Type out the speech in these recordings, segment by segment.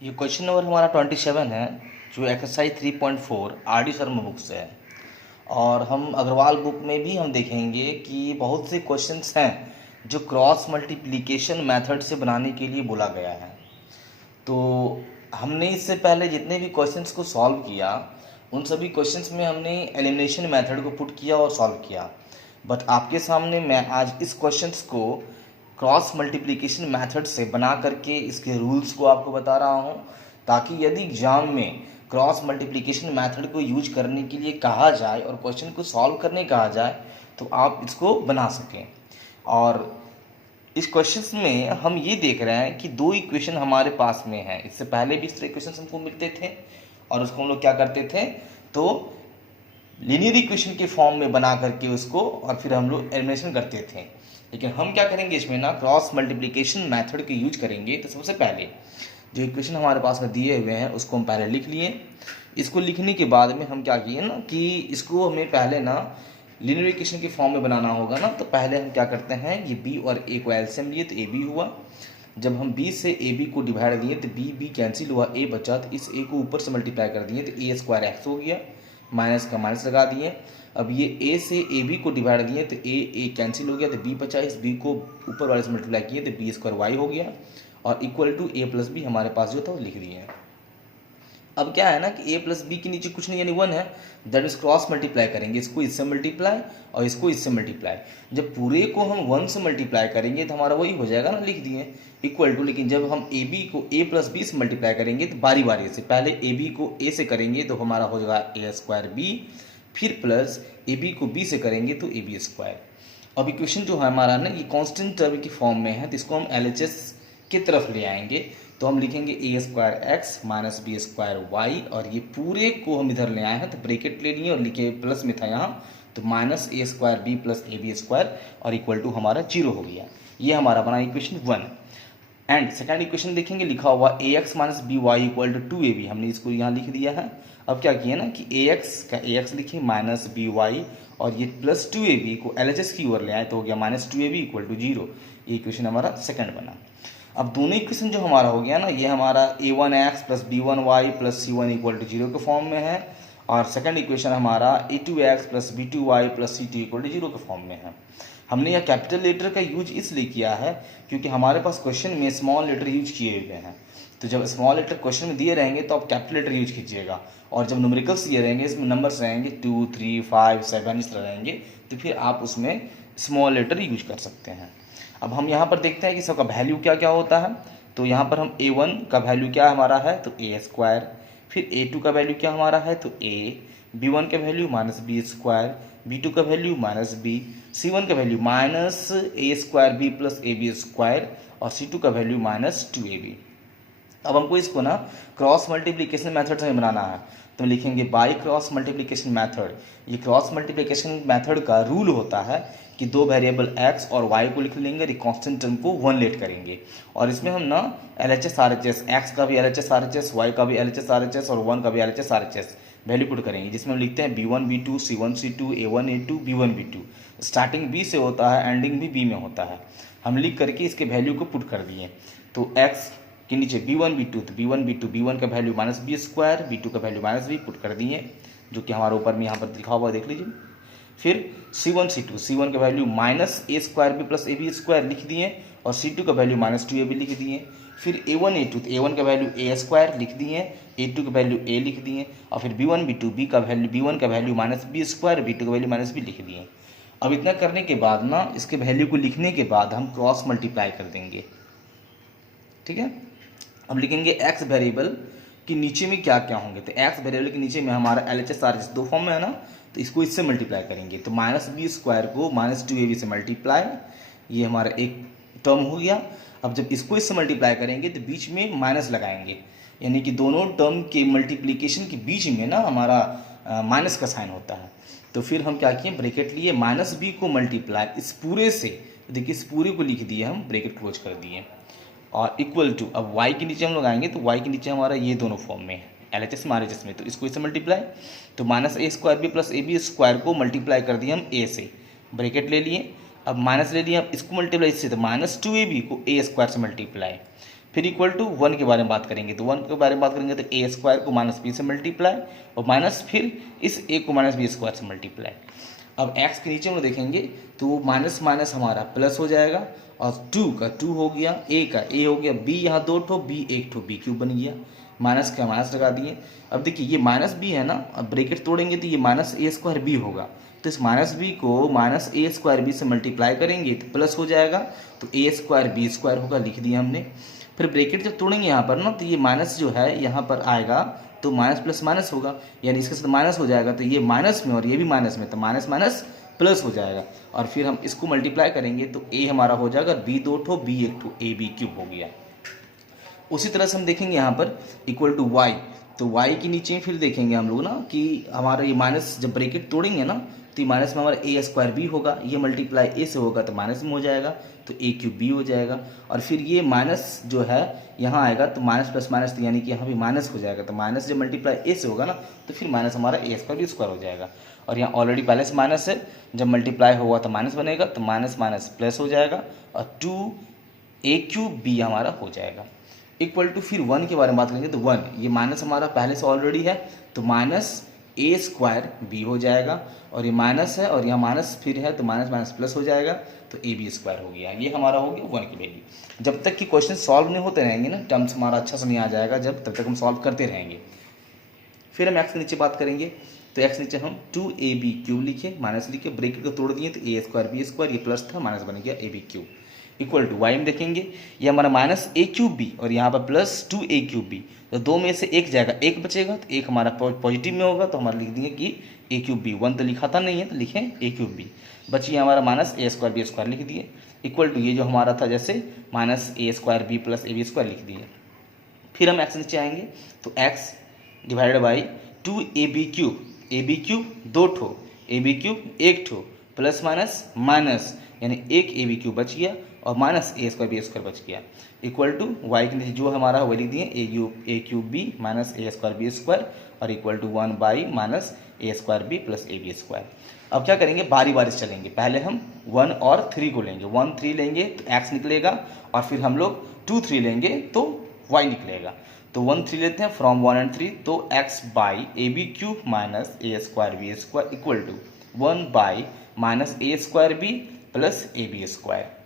ये question number हमारा 27 है, जो exercise 3.4 R D Sharma book से है। और हम अग्रवाल बुक में भी हम देखेंगे कि बहुत से क्वेश्चंस हैं जो क्रॉस मल्टीप्लिकेशन मेथड से बनाने के लिए बोला गया है। तो हमने इससे पहले जितने भी क्वेश्चंस को सॉल्व किया, उन सभी क्वेश्चंस में हमने एलिमिनेशन मेथड को पुट किया और सॉल्व किया। बट आपके सामने मैं आज इस क्वेश्चंस को क्रॉस मल्टीप्लिकेशन मेथड से बना करके इसके रूल्स को आपको बता रहा हूँ, ताकि यदि एग्जाम में क्रॉस मल्टीप्लिकेशन मेथड को यूज करने के लिए कहा जाए और क्वेश्चन को सॉल्व करने कहा जाए तो आप इसको बना सकें। और इस क्वेश्चन में हम ये देख रहे हैं कि दो इक्वेशन हमारे पास में है। इससे पहले भी इस तरह इक्वेशन हमको मिलते थे और उसको हम लोग क्या करते थे, तो लीनियर इक्वेशन के फॉर्म में बना करके उसको और फिर हम लोग एलिमिनेशन करते थे। लेकिन हम क्या करेंगे, इसमें ना क्रॉस मल्टीप्लिकेशन मेथड के यूज करेंगे। तो सबसे पहले जो इक्वेशन हमारे पास में दिए हुए हैं उसको हम पहले लिख लिए। इसको लिखने के बाद में हम क्या किए ना कि इसको हमें पहले ना लीनियर इक्वेशन के फॉर्म में बनाना होगा ना। तो पहले हम क्या करते हैं, ये b और a को एलसीएम लिए तो ab हुआ। जब हम b से ab को डिवाइड दिए तो b कैंसिल हुआ, a बचा। तो इस a को ऊपर से मल्टीप्लाई कर दिए तो a स्क्वायर एक्स हो गया, माइनस का माइनस लगा दिए। अब ये a से ab को डिवाइड दिए तो a कैंसिल हो गया तो b बचा। इस b को ऊपर वाले से मल्टीप्लाई किए तो b स्क्वायर y हो गया और equal to a plus b हमारे पास जो था वो लिख दिए। अब क्या है ना कि a प्लस बी के नीचे कुछ नहीं यानी 1 है, दैट इज क्रॉस मल्टीप्लाई करेंगे। इसको इससे मल्टीप्लाई और इसको इससे मल्टीप्लाई। जब पूरे को हम 1 से मल्टीप्लाई करेंगे तो हमारा वही हो जाएगा ना, लिख दिए इक्वल टू। लेकिन जब हम ए बी को a प्लस बी से मल्टीप्लाई करेंगे तो बारी बारी से पहले ए बी को a से करेंगे तो हमारा हो जाएगा a स्क्वायर बी, फिर प्लस ए बी को b से करेंगे तो ए बी स्क्वायर। अब इक्वेशन जो है हमारा ना ये कांस्टेंट टर्म की फॉर्म में है, तो इसको हम LHS की तरफ ले आएंगे। तो हम लिखेंगे a square x minus b square y, और ये पूरे को हम इधर ले आए हैं तो ब्रेकेट ले लिए और लिखे प्लस में था यहाँ, तो minus a square b plus a b square और इक्वल टू हमारा 0 हो गया। ये हमारा बना इक्वेशन 1। एंड सेकेंड इक्वेशन देखेंगे, लिखा हुआ a x minus b y equal to 2ab। हमने इसको यहाँ लिख दिया है। अब क्या किया ना कि ए एक्स का ए एक्स लिखे माइनस बी वाई और ये प्लस 2ab को LHS की ओर ले आए तो हो गया माइनस 2ab इक्वल टू 0। ये इक्वेशन हमारा सेकंड बना। अब दोनों इक्वेशन जो हमारा हो गया ना, ये हमारा a1x plus b1y plus c1 equal to 0 के फॉर्म में है, और सेकंड इक्वेशन हमारा a2x plus b2y plus c2 equal to 0 के फॉर्म में है। हमने यह कैपिटल लेटर का यूज इसलिए किया है क्योंकि हमारे पास क्वेश्चन में स्मॉल लेटर यूज किए हुए हैं। तो जब स्मॉल लेटर क्वेश्चन में दिए रहेंगे तो आप कैपिटल लेटर यूज कीजिएगा, और जब न्यूमेरिकल्स दिए रहेंगे इसमें नंबर्स रहेंगे 2, 3, 5, 7 इस तरह रहेंगे, तो फिर आप उसमें स्मॉल लेटर यूज कर सकते हैं। अब हम यहाँ पर देखते हैं कि सबका वैल्यू क्या क्या होता है। तो यहाँ पर हम a1 का वैल्यू क्या हमारा है तो a स्क्वायर, फिर a2 का वैल्यू क्या हमारा है तो a, b1 का value minus b square, b2 का वैल्यू माइनस बी, c1 का value minus a square b plus a b square और c2 का वैल्यू माइनस 2ab। अब हमको इसको ना क्रॉस मल्टीप्लिकेशन मेथड से बनाना है, तो लिखेंगे बाई क्रॉस मल्टीप्लिकेशन मेथड। ये क्रॉस मल्टीप्लिकेशन मेथड का रूल होता है कि दो वेरिएबल x और y को लिख लेंगे और कांस्टेंट टर्म को 1 लेट करेंगे, और इसमें हम ना LHS RHS, x का भी LHS RHS, y का भी LHS RHS और 1 का भी LHS RHS वैल्यू पुट करेंगे, जिसमें हम लिखते हैं b1 b2 c1 c2 a1 a2 b1 b2। Starting b से होता है, एंडिंग भी b में होता है। हम लिख करके इसके वैल्यू को पुट कर दिए। तो x के नीचे b1 b2, तो b1 b2 b1 का value minus b square, b2 का वैल्यू माइनस बी पुट कर दिए, जो कि हमारे ऊपर में यहाँ पर लिखा हुआ देख लीजिए। फिर c1 c2, c1 का value minus a square b plus a b square लिख दिए और c2 का वैल्यू माइनस 2ab लिख दिए। फिर a1 a2, तो a1 का वैल्यू a स्क्वायर लिख दिए, a2 का वैल्यू a लिख दिए, और फिर b1 b2 b का वैल्यू b1 का value minus b square, b2 का वैल्यू माइनस बी लिख दिए। अब इतना करने के बाद ना इसके वैल्यू को लिखने के बाद हम क्रॉस मल्टीप्लाई कर देंगे, ठीक है। अब लिखेंगे x वेरिएबल के नीचे में क्या क्या होंगे, तो x वेरिएबल के नीचे में हमारा LHS RHS दो फॉर्म में है ना, तो इसको इससे मल्टीप्लाई करेंगे। तो माइनस बी स्क्वायर को माइनस 2ab से मल्टीप्लाई, ये हमारा एक टर्म हो गया। अब जब इसको इससे मल्टीप्लाई करेंगे तो बीच में माइनस लगाएंगे, यानी कि दोनों टर्म के मल्टीप्लीकेशन के बीच में ना हमारा माइनस का साइन होता है। तो फिर हम क्या किए, ब्रेकेट लिए, माइनस बी को मल्टीप्लाई इस पूरे से, देखिए इस पूरे को लिख दिए हम, ब्रेकेट क्लोज कर दिए, और इक्वल टू, अब y के नीचे हम लोग आएंगे तो y के नीचे हमारा ये दोनों फॉर्म में है LHS में RHS में, तो इसको इससे मल्टीप्लाई, तो minus a square b plus a b square को मल्टीप्लाई कर दिए हम a से, ब्रेकेट ले लिए। अब माइनस ले लिया, अब इसको मल्टीप्लाई इससे, तो माइनस 2ab को a स्क्वायर से मल्टीप्लाई, फिर इक्वल टू 1 के बारे में बात करेंगे, तो 1 के बारे में बात करेंगे तो ए स्क्वायर को माइनस बी से मल्टीप्लाई और माइनस फिर इस ए को माइनस बी स्क्वायर से मल्टीप्लाई। अब एक्स के नीचे हम देखेंगे तो माइनस माइनस हमारा प्लस हो जाएगा और 2 का 2 हो गया, ए का ए हो गया, बी यहाँ 2 ठो, बी 1 ठो, बी क्यूब बन गया, माइनस का माइनस लगा दिए। अब देखिए ये माइनस बी है ना, अब ब्रैकेट तोड़ेंगे तो ये माइनस ए स्क्वायर बी होगा, तो इस माइनस बी को माइनस ए स्क्वायर बी से मल्टीप्लाई करेंगे तो प्लस हो जाएगा, तो ए स्क्वायर बी स्क्वायर होगा, लिख दिया हमने। फिर ब्रैकेट जब तोड़ेंगे यहाँ पर ना तो ये माइनस जो है यहाँ पर आएगा तो माइनस प्लस माइनस होगा, यानी इसके साथ माइनस हो जाएगा, तो ये माइनस में और ये भी माइनस में, तो माइनस माइनस प्लस हो जाएगा और फिर हम इसको मल्टीप्लाई करेंगे तो ए हमारा हो जाएगा बी 2 ठो, बी 1 ठो, ए बी क्यूब हो गया। उसी तरह से हम देखेंगे यहाँ पर इक्वल टू वाई, तो वाई के नीचे फिर देखेंगे हम लोग ना कि हमारा ये माइनस जब ब्रैकेट तोड़ेंगे ना तो ये माइनस में हमारा ए स्क्वायर बी होगा, ये मल्टीप्लाई ए से होगा तो माइनस में हो जाएगा, तो ए क्यूब बी हो जाएगा। और फिर ये माइनस जो है यहाँ आएगा तो माइनस प्लस माइनस, तो यानी कि यहाँ भी माइनस हो जाएगा, तो माइनस जब मल्टीप्लाई ए से होगा ना तो फिर माइनस हमारा ए स्क्वायर बी स्क्वायर हो जाएगा। और यहाँ ऑलरेडी पहले से माइनस है, जब मल्टीप्लाई होगा तो माइनस बनेगा, तो माइनस माइनस प्लस हो जाएगा और 2 ए क्यूब बी हमारा हो जाएगा। इक्वल टू फिर 1 के बारे में बात करेंगे तो 1, ये माइनस हमारा पहले से ऑलरेडी है तो माइनस ए स्क्वायर बी हो जाएगा, और ये माइनस है और यहाँ माइनस फिर है तो माइनस माइनस प्लस हो जाएगा, तो ए बी स्क्वायर हो गया। ये हमारा हो गया 1 की वैल्यू। जब तक कि क्वेश्चन सॉल्व नहीं होते रहेंगे ना, टर्म्स हमारा अच्छा से नहीं आ जाएगा, जब तब तक हम सॉल्व करते रहेंगे। फिर हम एक्स के नीचे बात करेंगे, तो एक्स नीचे हम 2ab क्यूब लिखे, माइनस लिखे, ब्रैकेट को तोड़ दिए तो ए स्क्वायर बी स्क्वायर, ये प्लस था माइनस बन गया a b cube. Equal to y में देखेंगे ये हमारा माइनस ए क्यूब बी और यहाँ पर प्लस 2a क्यूब बी, तो 2 में से एक जाएगा, एक बचेगा, तो एक हमारा पॉजिटिव में होगा, तो हमारा लिख देंगे कि ए क्यूब बी। 1 तो लिखा था नहीं है तो लिखें ए क्यूब बी, बचिए हमारा minus a square b square लिख दिए। इक्वल टू ये जो हमारा था जैसे minus a square b plus a b square लिख दिए। फिर हम एक्स नीचे आएंगे तो x divided by 2ab cube, a b cube 2 ठो, ए बी क्यूब 1 ठो, प्लस माइनस माइनस यानी एक ए बी क्यूब बच गया और minus a square b square बच गया। इक्वल टू वाई के नीचे जो हमारा वही लिख दिए a cube b minus a square b square और equal to 1 by minus a square b plus a b square. अब क्या करेंगे, बारी बारी से चलेंगे, पहले हम 1 और 3 को लेंगे, 1 3 लेंगे तो एक्स निकलेगा और फिर हम लोग 2 3 लेंगे तो वाई निकलेगा। तो 1 3 लेते हैं फ्रॉम 1 एंड 3, तो x by a b cube minus a square b square equal to 1 by minus a square b plus a b square.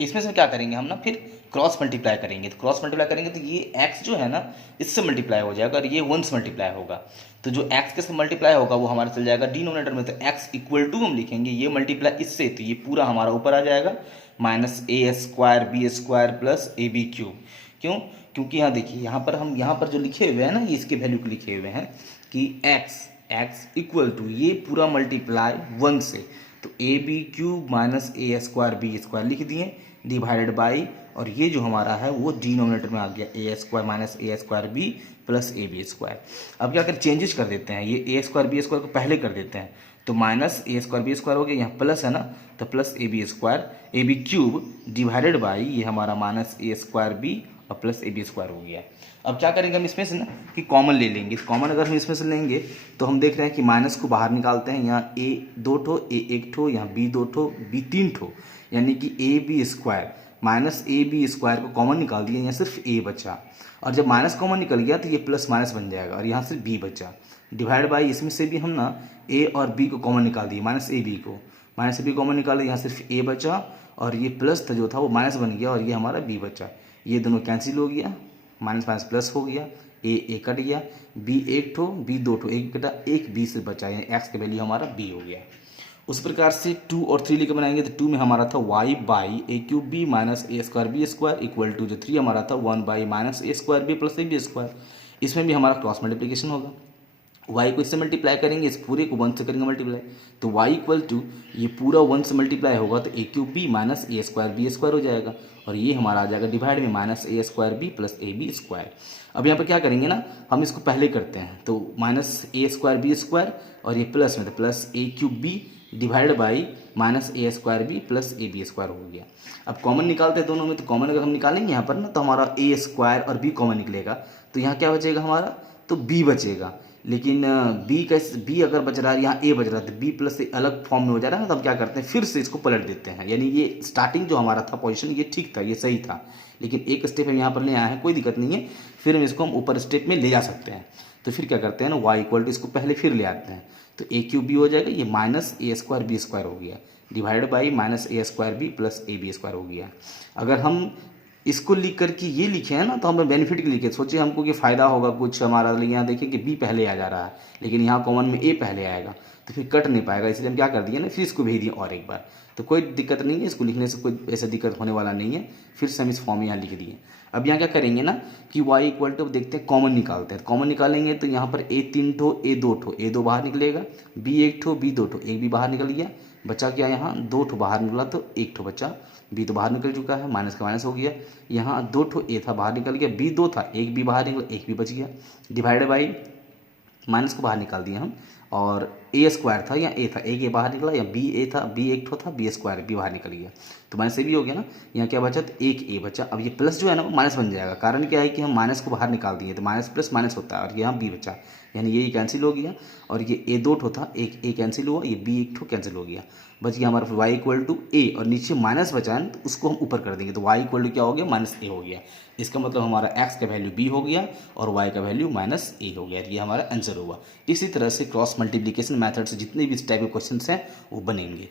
इसमें से क्या करेंगे हम ना, फिर क्रॉस मल्टीप्लाई करेंगे, तो क्रॉस मल्टीप्लाई करेंगे तो ये x जो है ना इससे मल्टीप्लाई हो जाएगा और ये 1 से मल्टीप्लाई होगा, तो जो x के से मल्टीप्लाई होगा वो हमारा चल जाएगा डिनोमिनेटर में, तो x इक्वल टू हम लिखेंगे ये मल्टीप्लाई इससे, तो ये पूरा हमारा ऊपर आ जाएगा minus a square b square plus a b cube. क्यों, क्योंकि यहाँ देखिए यहाँ पर जो लिखे हुए हैं ना ये इसके वैल्यू को लिखे हुए हैं कि x इक्वल टू ये पूरा मल्टीप्लाई 1 से, तो a b cube minus a square b square लिख दिए डिवाइडेड बाई, और ये जो हमारा है वो डिनोमिनेटर में आ गया a square minus a square b plus a b square. अब क्या कर चेंजेस कर देते हैं, ये ए स्क्वायर बी स्क्वायर को पहले कर देते हैं, तो minus a square b square हो गया, यहाँ प्लस है ना तो plus a b square a b cube divided by ये हमारा माइनस ए स्क्वायर बी और प्लस ए बी स्क्वायर हो गया। अब क्या करेंगे हम इसमें से ना कि कॉमन ले लेंगे, कॉमन अगर हम इसमें से लेंगे तो हम देख रहे हैं कि माइनस को बाहर निकालते हैं, यहाँ ए 2 ठो ए 1 ठो, यहाँ बी 2 ठो बी 3 ठो, यानी कि a b square minus a b square को कॉमन निकाल दिया, यहाँ सिर्फ ए बचा, और जब माइनस कॉमन निकल गया तो ये प्लस माइनस बन जाएगा और यहाँ सिर्फ बी बचा, डिवाइड बाई इसमें से भी हम ना ए और बी को कॉमन निकाल दिए, माइनस ए बी को माइनस ए बी कॉमन निकाले, यहाँ सिर्फ ए बचा और ये प्लस था जो था वो माइनस बन गया और ये हमारा बी बचा, ये दोनों कैंसिल हो गया, माइनस माइनस प्लस हो गया, ए कट गया, बी 1 ठो बी 2 ठो, एक कटा एक बी से बचा, यानी एक्स का वैल्यू हमारा बी हो गया। उस प्रकार से 2 और 3 लेकर बनाएंगे तो 2 में हमारा था y by a cube b minus a square b square equal to जो 3 हमारा था 1 by minus a square b plus a b square. इसमें भी हमारा क्रॉस मल्टीप्लिकेशन होगा, y को इससे मल्टीप्लाई करेंगे, इस पूरे को 1 से करेंगे मल्टीप्लाई, तो y इक्वल टू ये पूरा 1 से मल्टीप्लाई होगा तो a cube b minus a square b square हो जाएगा और ये हमारा आ जाएगा डिवाइड में minus a square b plus a b square. अब यहाँ पर क्या करेंगे ना, हम इसको पहले करते हैं, तो minus a square b square और ये प्लस में तो plus a cube b divide by minus a square b plus a b square हो गया। अब कॉमन निकालते हैं दोनों में, तो कॉमन अगर हम निकालेंगे यहाँ पर ना तो हमारा ए स्क्वायर और बी कॉमन निकलेगा, तो यहाँ क्या बचेगा हमारा, तो बी बचेगा, लेकिन बी अगर बच रहा है, यहाँ ए बच रहा है, तो बी प्लस से अलग फॉर्म में हो जा रहा है ना, तो हम क्या करते हैं फिर से इसको पलट देते हैं। यानी ये स्टार्टिंग जो हमारा था पोजीशन ये ठीक था, ये सही था, लेकिन एक स्टेप हम यहाँ पर ले आए हैं, कोई दिक्कत नहीं है, फिर हम इसको हम ऊपर स्टेप में ले जा सकते हैं। तो फिर क्या करते हैं ना, वाई इक्वल टू इसको पहले फिर ले आते हैं, तो ए क्यूब बी हो जाएगा, ये minus a square b square हो गया, divided by minus a square b plus a b square हो गया। अगर हम इसको लिख करके ये लिखे हैं ना, तो हमें बेनिफिट के लिखे, सोचिए हमको कि फ़ायदा होगा कुछ हमारा, यहाँ देखिए कि बी पहले आ जा रहा है, लेकिन यहाँ कॉमन में ए पहले आएगा, तो फिर कट नहीं पाएगा, इसलिए हम क्या कर दिए ना, फिर इसको भेज दिए और एक बार। तो कोई दिक्कत नहीं है, इसको लिखने से कोई ऐसा दिक्कत होने वाला नहीं है, फिर से हम इस फॉर्म में यहाँ लिख दिए। अब यहाँ क्या करेंगे ना कि वाई इक्वल टू देखते हैं, कॉमन निकालते हैं, कॉमन निकालेंगे तो यहाँ पर ए 3 ठो ए 2 ठो, ए 2 बाहर निकलेगा, बी 1 ठो बी 2 ठो, एक भी बाहर निकल गया, बचा क्या यहाँ 2 ठो बाहर निकला तो 1 ठो बचा, बी तो बाहर निकल चुका है, माइनस का माइनस हो गया, यहाँ 2 ठो ए था बाहर निकल गया, बी 2 था, एक भी बाहर निकला, एक भी बच गया, डिवाइडेड बाई माइनस को बाहर निकाल दिया हम, और ए स्क्वायर था या ए था, एक ए बाहर निकला, या बी ए था, बी एक ठो था, बी स्क्वायर बी बाहर निकल गया, तो माइनस से भी हो गया ना, यहाँ क्या बचा, तो एक ए बचा। अब ये प्लस जो है ना वो माइनस बन जाएगा, कारण क्या है कि हम माइनस को बाहर निकाल दिए, तो माइनस प्लस माइनस होता है, और यहाँ बी बचा, यानी ये कैंसिल हो गया, और ये ए 2 ठो था, एक ए कैंसिल हुआ, ये बी 1 ठो कैंसिल हो गया, बच गया हमारा वाई इक्वल टू ए, और नीचे माइनस बचा है तो उसको हम ऊपर कर देंगे, तो वाई इक्वल टू क्या हो गया, माइनस ए हो गया। इसका मतलब हमारा एक्स का वैल्यू बी हो गया और वाई का वैल्यू माइनस ए हो गया, ये हमारा आंसर हुआ। इसी तरह से क्रॉस मल्टीप्लिकेशन मेथड से जितने भी इस टाइप के क्वेश्चन हैं वो बनेंगे।